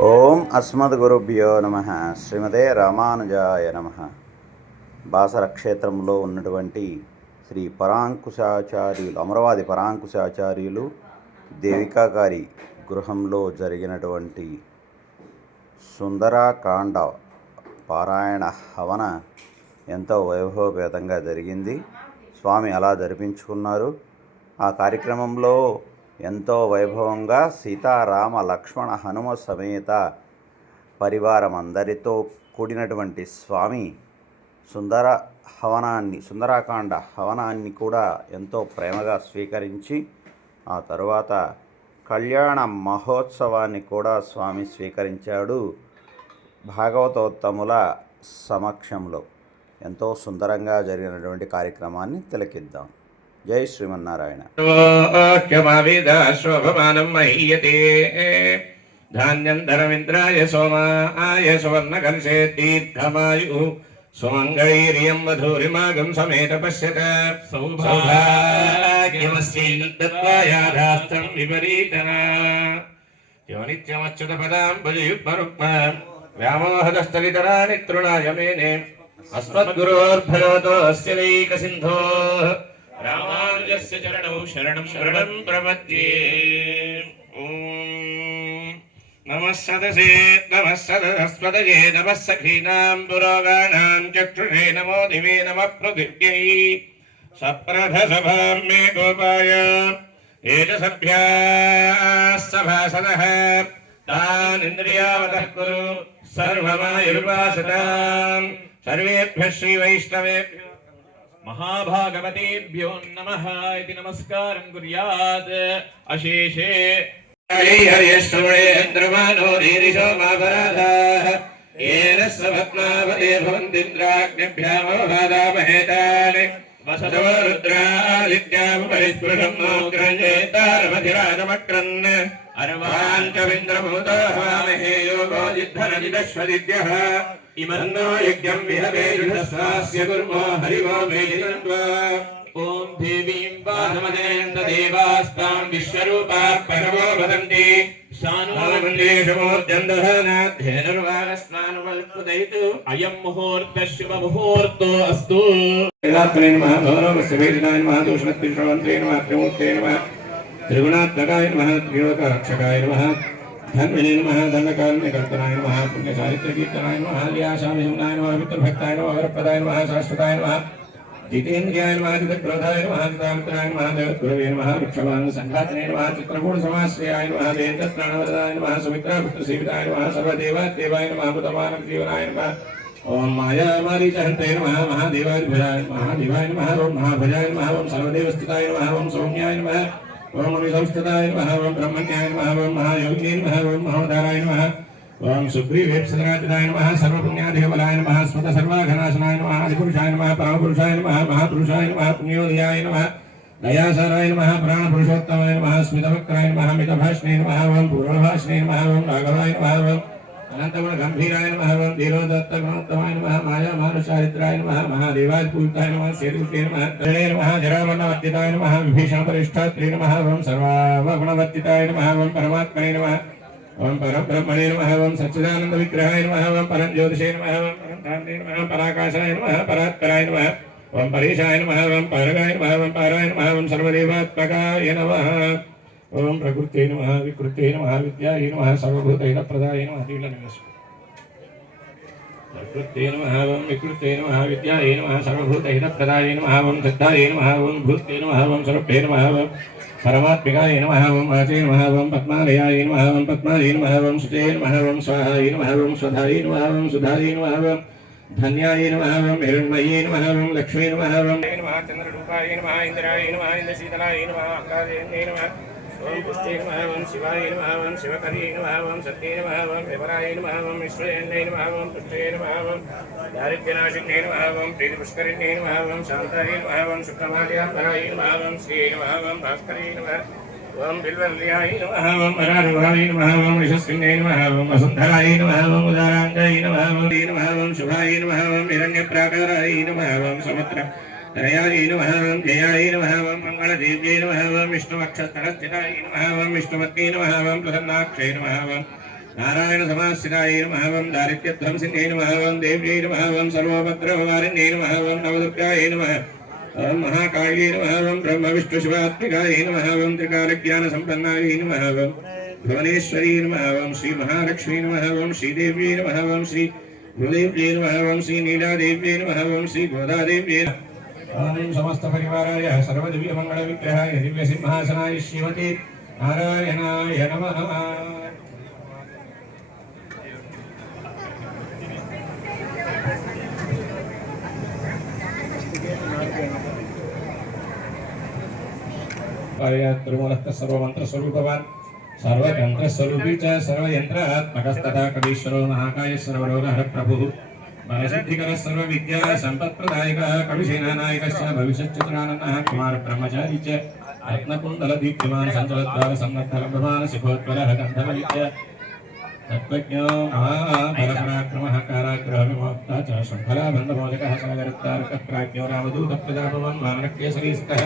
ఓం అస్మద్గురుభ్యో నమ. శ్రీమతే రామానుజాయ నమ. బాసర క్షేత్రంలో ఉన్నటువంటి శ్రీ పరాంకుశాచార్యులు, అమరవాది పరాంకుశాచార్యులు దేవికా గారి గృహంలో జరిగినటువంటి సుందరాకాండ పారాయణ హవన ఎంతో వైభవపేతంగా జరిగింది. స్వామి అలా జరిపించుకున్నారు. ఆ కార్యక్రమంలో ఎంతో వైభవంగా సీతారామ లక్ష్మణ హనుమ సమేత పరివారం అందరితో కూడినటువంటి స్వామి సుందరాకాండ హవనాన్ని కూడా ఎంతో ప్రేమగా స్వీకరించి ఆ తరువాత కళ్యాణ మహోత్సవాన్ని కూడా స్వామి స్వీకరించాడు. భాగవతోత్తముల సమక్షంలో ఎంతో సుందరంగా జరిగినటువంటి కార్యక్రమాన్ని తిలకిద్దాం. జై శ్రీమన్నారాయణ. ధాన్యం ధరమింద్రాయ సోమాయ సువర్ణకర్షే దీర్ఘమాయు సుమంగళీర్యం వధూరిమాగం సమేత పశ్యత సౌభాగ్యమస్యైనద్వాయాధాస్తం విపరీతన యో నిత్యమచ్యుత పదాంబుజయుగ్మరుక్మ వ్యామోహదస్తరితరాణి తృణాయ మేనే అస్మద్గురోర్భగవతో అస్య నైకసింధోః రామానుజస్య చరణౌ శరణం శరణం ప్రపద్యే. నమః సదసే నమః సదస్వదయే నమః సఖీనాం పురోగాణాం చక్షుషే నమో దివే నమః పృథివ్యై సప్రథసభాం మే గోపాయ ఏజసభ్యాः సభాసదః తానింద్రియావతః కురు సర్వమాయుర్వాసతాం. సర్వేభ్యः శ్రీవైష్ణవేభ్యో महाभागवतेभ्यो नमः इति नमस्कारं कुर्यात्. अशेषे हरिश्रवणेन्द्रमानो रीरिषो मापराधाः येन स्वभक्नावते भवन्तीन्द्राग्निभ्यामवभादामहेतानि वसतो रुद्रादित्यामुपरिस्पृशं नोग्रह्येतारमधिराजमक्रन् अर्वाञ्चविन्द्रभूतो हवामहे योगो जिद्धरजिदश्वदिद्यः इमन्नो यज्ञं विहवेजुषस्वास्य कुर्मो हरिवो मेदित्वा. ॐ देवीं पादमदेन्द्र देवास्तां विश्वरूपाः परमो वदन्ति शानुमन्देशमोद्यन्दधनाध्येनुर्वागस्नानुवल्पुदयितु अयं मुहूर्तः शुभमुहूर्तो अस्तु. वेदात्मने नमः. गौरवस्य वेदिनाय नमः. दूषणत्रिश्रवन्त्रे नमः. त्रिमूर्ते नमः. त्रिगुणात्मकाय नमः. त्रिलोकरक्षकाय नमः. धन्विने नमः. दण्डकारुण्यकर्तनाय नमः. पुण्यचारित्रकीर्तनाय नमः. लीलाशामिशुनाय नमः. मित्रभक्ताय नमः. वरप्रदाय नमः. शाश्वताय नमः. जितेन्द्रियाय नमः. जितक्रोधाय नमः. जितामित्राय नमः. देवगुरवे नमः. वृक्षवाहनसङ्घातने नमः. चित्रकूटसमाश्रयाय नमः. देन्द्रत्राणवरदाय नमः. सुमित्रापुत्रसेविताय नमः. सर्वदेवादेवाय नमः. अमृतमानवजीवनाय नमः. ओम मायामारीचहन्ते नमः. महादेवाय महादेवाय नमः. ओम महाभजाय नमः. ओम सर्वदेवस्थिताय नमः. ओम सौम्याय नमः. ओम अभिसंस्थिताय नमः. ओम ब्रह्मण्याय नमः. ओम महायोगिने नमः. ओम महोदाराय नमः. ओम सुग्रीवेप्सराजदाय नमः. सर्वपुण्याधिकबलाय नमः. स्वतसर्वाघनाशनाय नमः. आदिपुरुषाय नमः. परमपुरुषाय नमः. महापुरुषाय नमः. पुण्योदयाय नमः. दयासाराय नमः. प्राणपुरुषोत्तमाय नमः. स्मितवक्त्राय नमः. मितभाषणे नमः. ओम पूर्णभाषणे नमः. ओम राघवाय नमः. ओम अनन्तगुणगम्भीराय नमः. ओम धीरोदत्तगुणोत्तमाय नमः. मायामानुचारित्राय नमः. महादेवादिपूजिताय नमः. सेतुते नमः. जने नमः. जरावर्णवर्तिताय नमः. विभीषणपरिष्ठात्रे नमः. ओम सर्वावगुणवर्तिताय नमः. ओम परमात्मने नमः. ओम परब्रह्मणे नमः. ओम सच्चिदानन्दविग्रहाय नमः. ओम परज्योतिषे नमः. ओम परमधाम्ने नमः. ओम पराकाशाय नमः. परात्पराय नमः. ओम परेशाय नमः. ओम पारगाय नमः. ओम पाराय नमः. ओम सर्वदेवात्मकाय नमः. ओम प्रकृते नमः. विकृते नमः. विद्याय नमः. सर्वभूतैकप्रदाय नमः. प्रकृते नमः. ओम विकृते नमः. विद्याय नमः. सर्वभूतैकप्रदाय नमः. ओम सिद्धाय नमः. ओम भूते नमः. ओम सर्वभे नमः. ओम परमात्मिकाय नमः. ओम वाचे नमः. ओम पद्मालयाय नमः. ओम पद्माय नमः. ओम शुचे नमः. ओम स्वाहाय नमः. ओम स्वधाय नमः. ओम सुधाय नमः. ओम धन्याय नमः. ओम हिरण्मये नमः. ओम लक्ष्मी नमः. ओम चन्द्ररूपाय नमः. इंद्राय नमः. इंद्रशीतलाय नमः. अङ्गारये नमः. ओम पुष्टे नमः. ओम शिवाय नमः. ओम शिवकरे नमः. ओम सत्ये नमः. ओम विवराय नमः. ओम विश्वजन्ये नमः. ओम पुष्टे नमः. ओम दारिद्र्यनाशिन्ये नमः. ओम प्रीतिपुष्करिण्ये नमः. ओम शान्ताय नमः. ओम शुक्रमाल्यापराय नमः. ओम श्री नमः. ओम भास्करे नमः. ओम बिल्वल्याय नमः. ओम वरारुहाय नमः. ओम यशस्विन्ये नमः. ओम वसुन्धराय नमः. ओम उदाराङ्गाय नमः. ओम शुभाय नमः. ओम हिरण्यप्राकाराय नमः. ओम समुद्र त्रयाय नमः ओम जयाय नमः ओम मंगलदेव्यै नमः ओम विष्णुवक्षस्थलस्थिताय नमः ओम विष्णुपत्न्यै नमः ओम प्रसन्नाक्षै नमः नारायण समाश्रिताय नमः ओं दारिद्र्यध्वंसिन्यै नमः ओं देव्यै नमः ओं सर्वोपद्रववारिण्यै नमः ओं नवदुर्गायै नमः ओं महाकाल्यै नमः ओं ब्रह्मविष्णुशिवात्मिकायै नमः ओं त्रिकालज्ञानसम्पन्नायै नमः ओं भुवनेश्वरी नमः ओं श्री महालक्ष्मी नमः ओं श्रीदेव्यै नमः ओं श्री भूदेव्यै नमः ओं श्री नीलादेव्यै नमः ओं श्री गोदादेव्यै ओं समस्त परिवाराय सर्वदिव्यमङ्गलविग्रहाय दिव्यसिंहासनाय श्रीमते नारायणाय नमः त्रिमूलस्थ सर्वमन्त्रस्वरूपवान् सर्वतन्त्रस्वरूपी च सर्वयन्त्रात्मकस्तथा कवीश्वरो महाकाय सर्वरोगहरः प्रभुः बलसिद्धिकरः सर्वविद्या सम्पत्प्रदायकः कविसेनानायकस्य भविष्यच्चित्रानन्दः कुमारब्रह्मचारी च रत्नकुण्डलदीप्यमान् सञ्चलद्वारसन्नद्धलम्बमान् शिखोत्पलः गन्धर्वविद्या तत्त्वज्ञो महाबलपराक्रमः काराग्रहविमोक्ता च शृङ्खलाबन्धमोदकः सागरत्तारकः प्राज्ञो रामदूतप्रजापवन् वानरकेसरीस्तः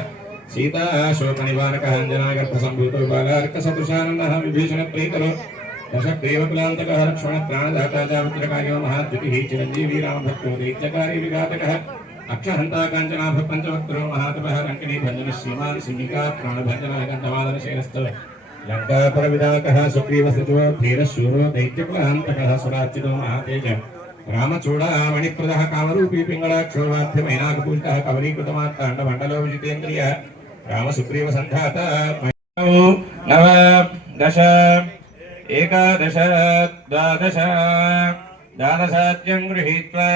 सीताशोकनिवारकः अञ्जनागर्भसम्भूतो बालार्कसदृशानन्दः विभीषणप्रीतरो दशग्रीवकुलान्तकः लक्ष्मणप्राणदाता चामुद्रकार्यो महाद्युतिः चिरञ्जीवी रामभक्तो दैत्यकारी विघातकः अक्षहन्ता काञ्चनाभः पञ्चवक्त्रो महातपः रङ्किणी भञ्जनः श्रीमान् सिंहिका प्राणभञ्जनः गन्धमादनशेनस्तव लङ्कापरविदाकः सुग्रीवसचिवो धीरशूरो दैत्यकुलान्तकः सुरार्चितो महातेज रामचूडामणिप्रदः कामरूपी पिङ्गळाक्षो वाद्यमैनाकपूजितः कवलीकृतमार्ताण्डमण्डलो विजितेन्द्रियः रामसुग्रीवसन्धाता नव दश एकादश द्वादश द्वादशाद्यं गृहीत्वा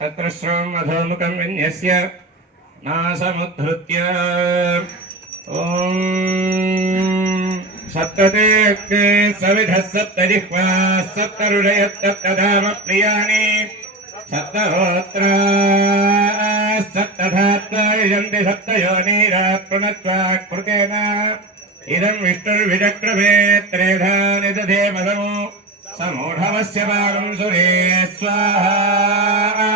तत्र श्रवं अधोमुखं विन्यस्य नासमुद्धृत्य ॐ सप्तते सविधः सप्तजिह्वा सप्तऋषयस्तप्तधाम प्रियाणि सप्तहोत्रा सप्तधात्वा यजन्ति सप्तयोनिरात् पुनत्वा कृतेन इदं विष्णुर्विचक्रमे त्रेधा निदधे पदमो समूढवस्य भागं सुरे स्वाहा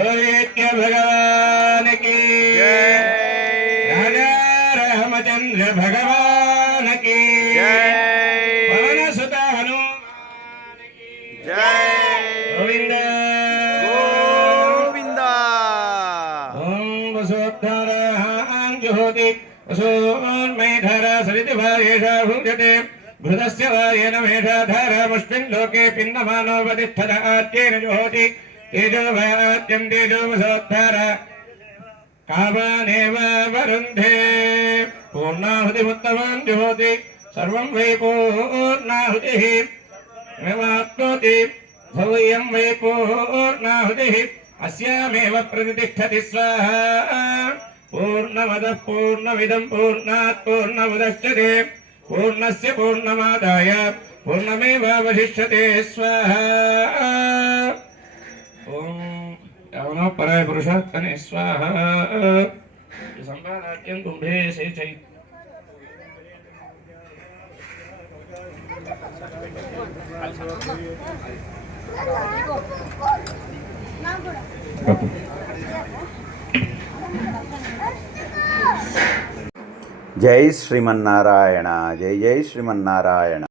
ओरेत्य भगवान् की राजा रामचंद्र भगवान् की पवनसुत हनुमान की गोविंद गोविंद ओं वसुधारां ज्योति वसोन्मयधारा सरितभारेषा भुङ्क्ते घृतस्य वायेन मेधाधारा मुष्मिन् लोके पिन्नमानो वतिष्ठत आद्येन जुहोति तेजो वाद्यं तेजो वसोद्धारा कामानेव वरुन्धे पूर्णाहुतिमुत्तमां जुहोति सर्वं वै पूर्णाहुतिः मेवाप्नोति भव्यं वै पूर्णाहुतिः अस्यामेव प्रतिष्ठति स्वाहा पूर्णमदः पूर्णमिदं पूर्णात् पूर्णमुदच्यते पूर्णस्य पूर्णमादाय पूर्णमेवावशिष्यते स्वाहा ॐ यावनो पराय पुरुषात्मने स्वाहा सम्पादात्यं कुम्भे सेचै జై శ్రీమన్నారాయణ జై జై శ్రీమన్నారాయణ.